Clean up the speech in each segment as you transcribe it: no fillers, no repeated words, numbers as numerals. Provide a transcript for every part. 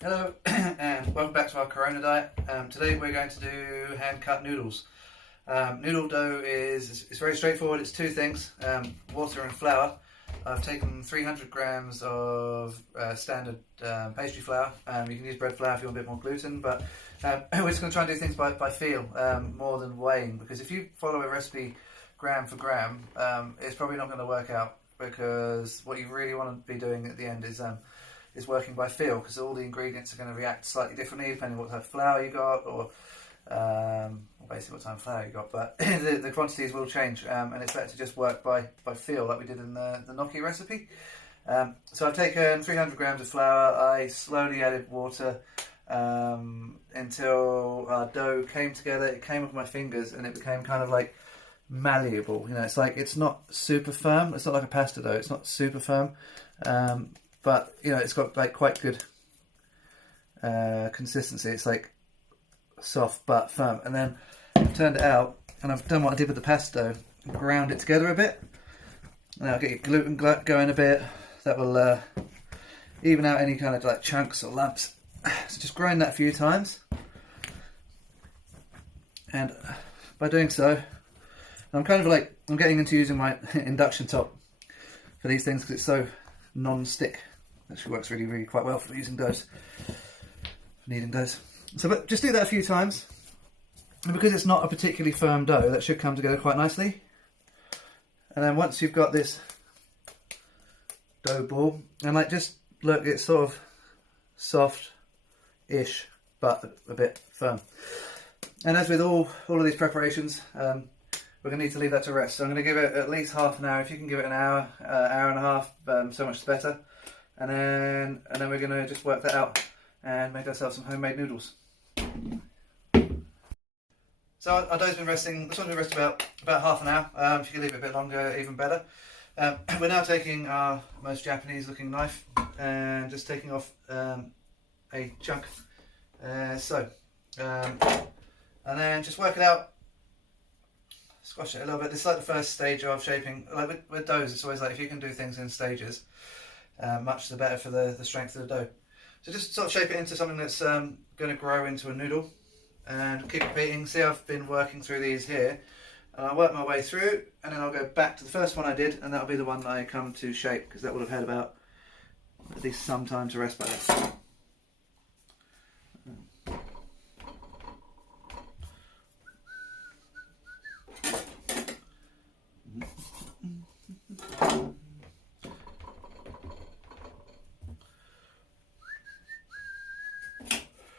Hello and welcome back to our Corona diet. Today we're going to do hand cut noodles. Noodle dough is very straightforward. It's two things, water and flour. I've taken 300 grams of standard pastry flour. You can use bread flour if you want a bit more gluten, but we're just going to try and do things by feel more than weighing, because if you follow a recipe gram for gram, it's probably not going to work out, because what you really want to be doing at the end is working by feel, because all the ingredients are going to react slightly differently depending on what type of flour you got, or basically what type of flour you got. But the quantities will change, and it's better to just work by feel, like we did in the gnocchi recipe. So I've taken 300 grams of flour. I slowly added water until our dough came together. It came off my fingers and it became kind of like malleable. You know, it's not super firm. It's not like a pasta dough. It's not super firm. But you know, it's got like quite good consistency. It's like soft but firm. And then I've turned it out and I've done what I did with the pasta dough, ground it together a bit. Now I'll get your gluten going a bit. That will even out any kind of like chunks or lumps. So just grind that a few times. And by doing so, I'm getting into using my induction top for these things because it's so non-stick. Actually works really quite well for using doughs, for kneading doughs. So but just do that a few times, and because it's not a particularly firm dough, that should come together quite nicely. And then once you've got this dough ball, and like just look, it's sort of soft-ish but a bit firm. And as with all of these preparations, we're going to need to leave that to rest. So I'm going to give it at least half an hour. If you can give it an hour, hour and a half, so much better. And then we're going to just work that out and make ourselves some homemade noodles. So our dough's been resting. This one's been resting about half an hour. If you can leave it a bit longer, even better. We're now taking our most Japanese-looking knife and just taking off a chunk. And then just work it out. Squash it a little bit. This is like the first stage of shaping. Like with doughs, it's always like if you can do things in stages, much the better for the strength of the dough. So just sort of shape it into something that's going to grow into a noodle, and keep repeating. See, I've been working through these here, and I'll work my way through, and then I'll go back to the first one I did, and that'll be the one that I come to shape, because that would have had about at least some time to rest by then.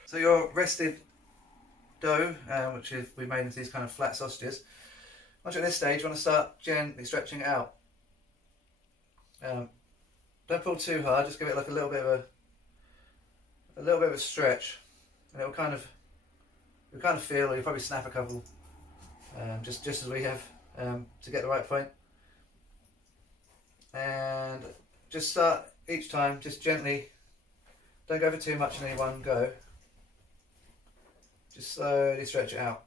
So your rested dough, which we made into these kind of flat sausages, once you're at this stage, you want to start gently stretching it out. Don't pull too hard. Just give it like a little bit of a stretch, and you'll kind of feel, or you'll probably snap a couple, just as we have, to get the right point. And just start each time, just gently. Don't go for too much in any one go. Just slowly stretch it out.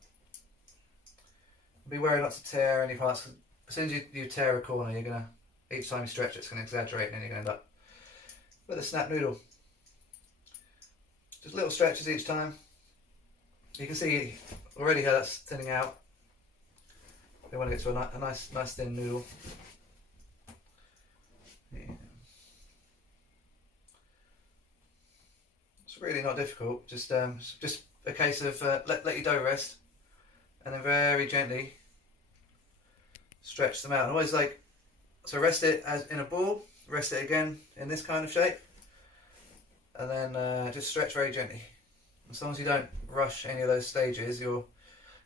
Be wary not to tear any parts. As soon as you tear a corner, you're gonna, each time you stretch it's gonna exaggerate, and then you're gonna end up with a snap noodle. Just little stretches each time. You can see already how that's thinning out. We want to get to a nice thin noodle. Yeah. It's really not difficult. Just a case of let your dough rest, and then very gently stretch them out. And always so rest it as in a ball, rest it again in this kind of shape, and then just stretch very gently. As long as you don't rush any of those stages, your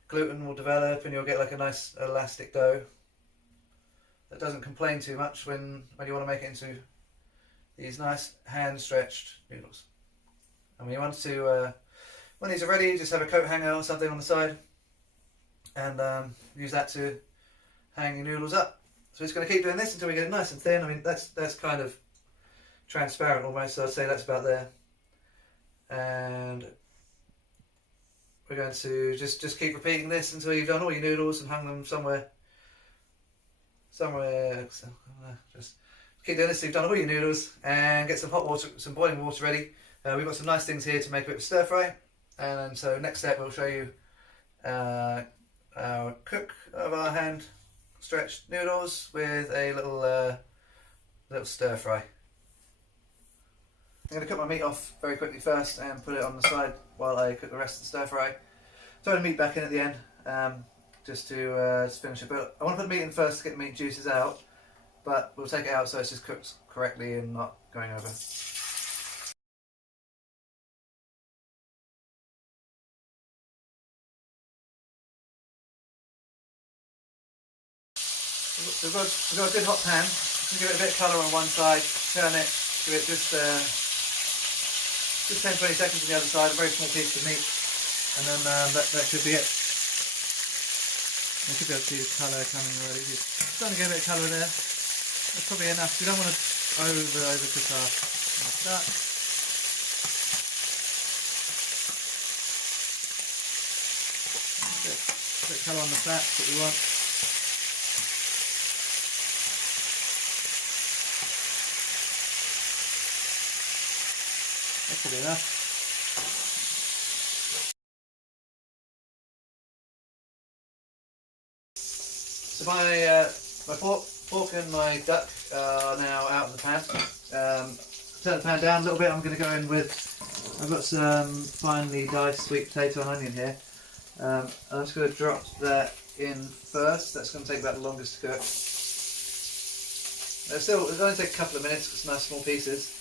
gluten will develop and you'll get like a nice elastic dough that doesn't complain too much when you want to make it into these nice hand stretched noodles. And when you want to when these are ready, just have a coat hanger or something on the side, and use that to hang your noodles up. So we're just going to keep doing this until we get it nice and thin. I mean, that's kind of transparent almost, so I'd say that's about there. And we're going to just keep repeating this until you've done all your noodles and hung them somewhere. Just keep doing this until you've done all your noodles, and get some hot water, some boiling water ready. We've got some nice things here to make a bit of stir fry, and then, so next step we'll show you our cook of our hand stretched noodles with a little stir fry. I'm going to cut my meat off very quickly first and put it on the side while I cook the rest of the stir fry. Throw the meat back in at the end, just to finish it. But I want to put the meat in first to get the meat juices out, but we'll take it out so it's just cooked correctly and not going over. We've got a good hot pan. Just give it a bit of colour on one side, turn it, give it just 10-20 seconds on the other side, a very small piece of meat, and then that should be it. You should be able to see the colour coming already. It's starting to get a bit of colour there. That's probably enough. We don't want to over cook our duck. A bit of colour on the fat, that's what we want. That should be enough. So my pork and my duck are now out of the pan. Turn the pan down a little bit. I'm going to go in with, I've got some finely diced sweet potato and onion here. I'm just going to drop that in first. That's going to take about the longest to cook. It'll only take a couple of minutes because it's nice small pieces.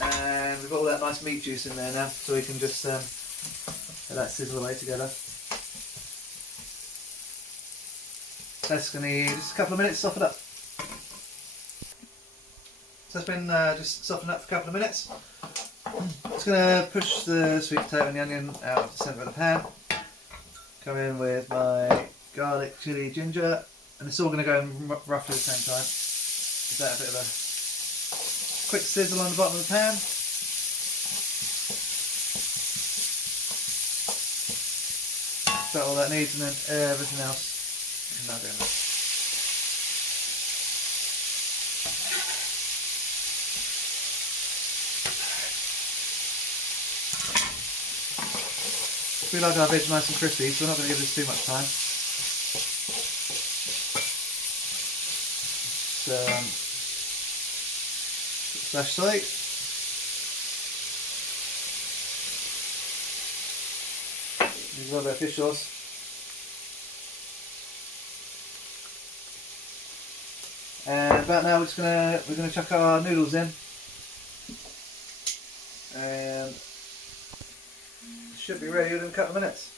And we've got all that nice meat juice in there now, so we can just let that sizzle away together. That's going to need just a couple of minutes to soften up. So it's been just softened up for a couple of minutes. Just going to push the sweet potato and the onion out of the centre of the pan. Come in with my garlic, chilli, ginger, and it's all going to go in roughly at the same time. Give that a bit of a quick sizzle on the bottom of the pan. That's all that needs, and then everything else is now going in. We like our veg nice and crispy, so we're not going to give this too much time. Slash soy. Use a little bit of fish sauce. And about now we're gonna chuck our noodles in. And it should be ready in a couple of minutes.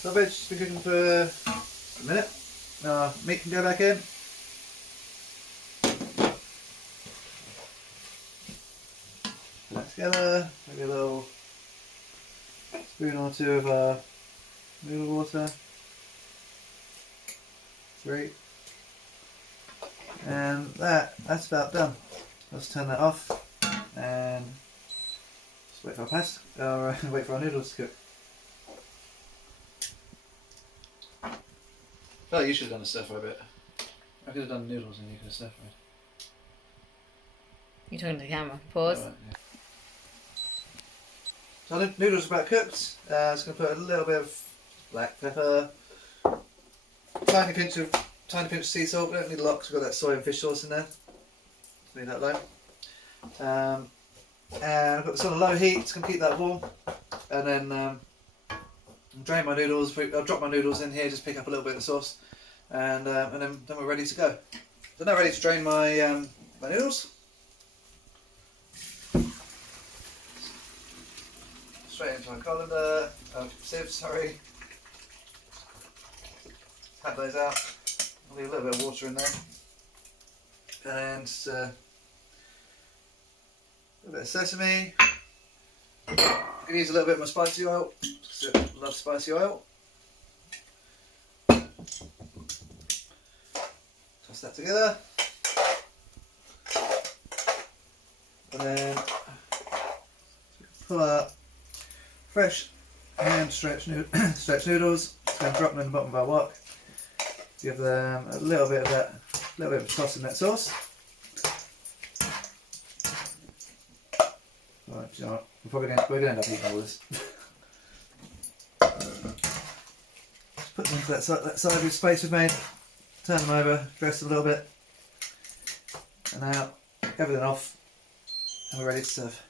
So veg's been cooking for a minute. Now meat can go back in. Put that together. Maybe a little spoon or two of noodle water. Great. And that's about done. Let's turn that off and just wait for our pasta, wait for our noodles to cook. I feel like you should have done a stir fry bit. I could have done noodles and you could have stir fried. You're talking to the camera. Pause. Right, yeah. So the noodles are about cooked. Just going to put a little bit of black pepper, tiny pinch of sea salt. We don't need a lot because we've got that soy and fish sauce in there. Leave that low. And I've got this on a low heat. It's going to keep that warm. And then drain my noodles. I'll drop my noodles in here. Just pick up a little bit of the sauce, and then we're ready to go. So now ready to drain my my noodles. Straight into my colander, sieve, sorry. Tap those out. I'll leave a little bit of water in there. And a little bit of sesame. You can use a little bit of my spicy oil, because I love spicy oil. Toss that together. And then pull out fresh hand stretched noodles. Then drop them in the bottom of our wok. Give them a little bit of a toss in that sauce. Right, you know what? We're going to end up eating all this. Just put them into that side of the space we've made. Turn them over, dress them a little bit. And now everything off, and we're ready to serve.